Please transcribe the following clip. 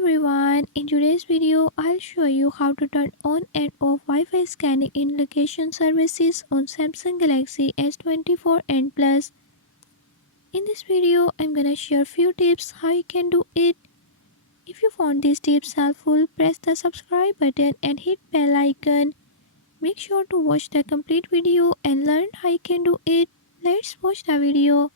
everyone, in today's video I'll show you how to turn on and off Wi-Fi scanning in location services on Samsung Galaxy S24 and Plus. In this video I'm gonna share few tips how you can do it. If you found these tips helpful, press the subscribe button and hit bell icon. Make sure to watch the complete video and learn how you can do it. Let's watch the video.